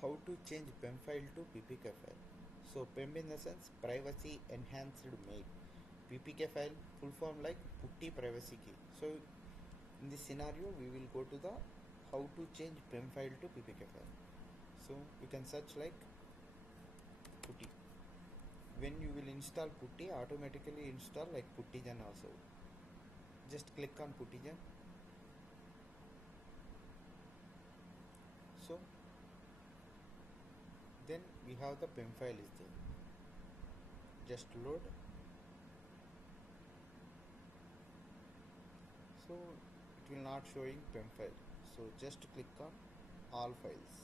How to change PEM file to PPK file. So PEM in the sense privacy enhanced mail. PPK file full form like PuTTY privacy key. So in this scenario we will go to the how to change PEM file to PPK file. So you can search like PuTTY. When you will install PuTTY, automatically install like PuTTYgen also. Just click on PuTTYgen. So then we have the PEM file is there. Just load. So it will not showing PEM file. So just click on all files.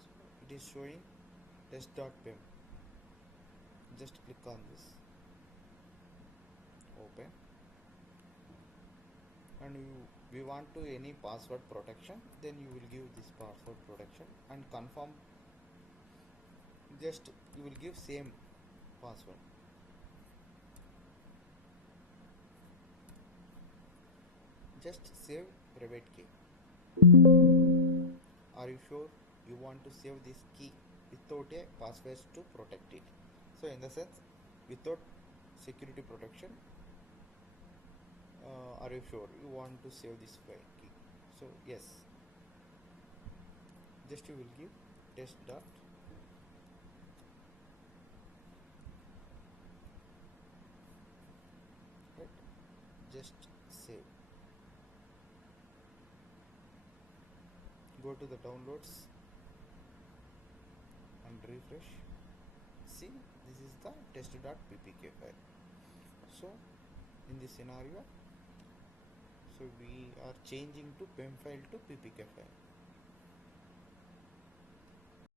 So it is showing test.pem. Just click on this. Open. And we want to any password protection, then you will give this password protection and confirm. Just you will give same password. Just save private key. Are you sure you want to save this key without a password to protect it? So in the sense without security protection, are you sure you want to save this key? So yes, just you will give test dot right. Just save. Go to the downloads and refresh. See, this is the test.ppk file. So in this scenario, so we are changing to PEM file to PPK file.